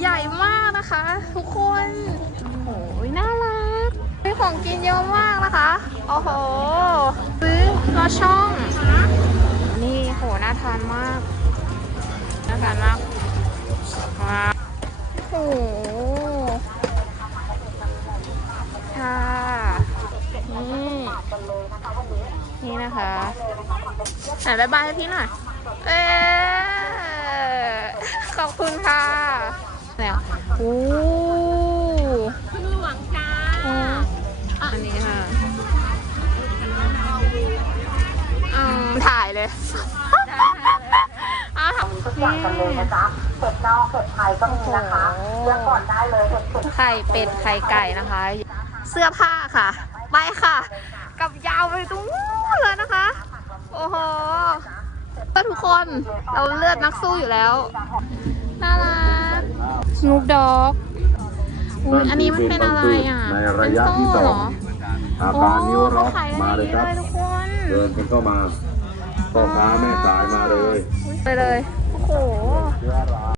ใหญ่มากนะคะ ทุกคนโอ้ยน่ารักมีของกินเยอะมากนะคะ โอ้โห ซื้อลอช่อง นี่โห น่าทานมาก น่าทานมากว้าวโอ้โหค่ะนี่นี่นะคะไหนบายบายให้พี่หน่อย เออขอบคุณค่ะ แล้วโอ้คือหวังจ้าอันนี้ค่ะอืมถ่ายเลยอะทุกอย่างกันเลยนะจ๊ะเผ็ดนอกเผ็ดไทยก็มีนะคะเลือกก่อนได้เลยเผ็ดเผ็ดไข่เป็ดไข่ไก่นะคะ เสื้อผ้าค่ะ ไปค่ะ กับยาวไปตรงนู้นเลยนะคะ โอ้โหก็ทุกคนเราเลือดนักสู้อยู่แล้ว น่ารักส นุปด็อกอุ้ยอันนี้มันเป็นอะไรอะในเป็ระนยะโซ่ที่สเหอรงออาโอ้การนิ้วล็เขาอกขายอะไรมาอเลย่ายงคนี้รับเลยทุกคนเดินกันเข้ามาพ่อค้าแม่ขายมาเลย ไปเลย โอ้โห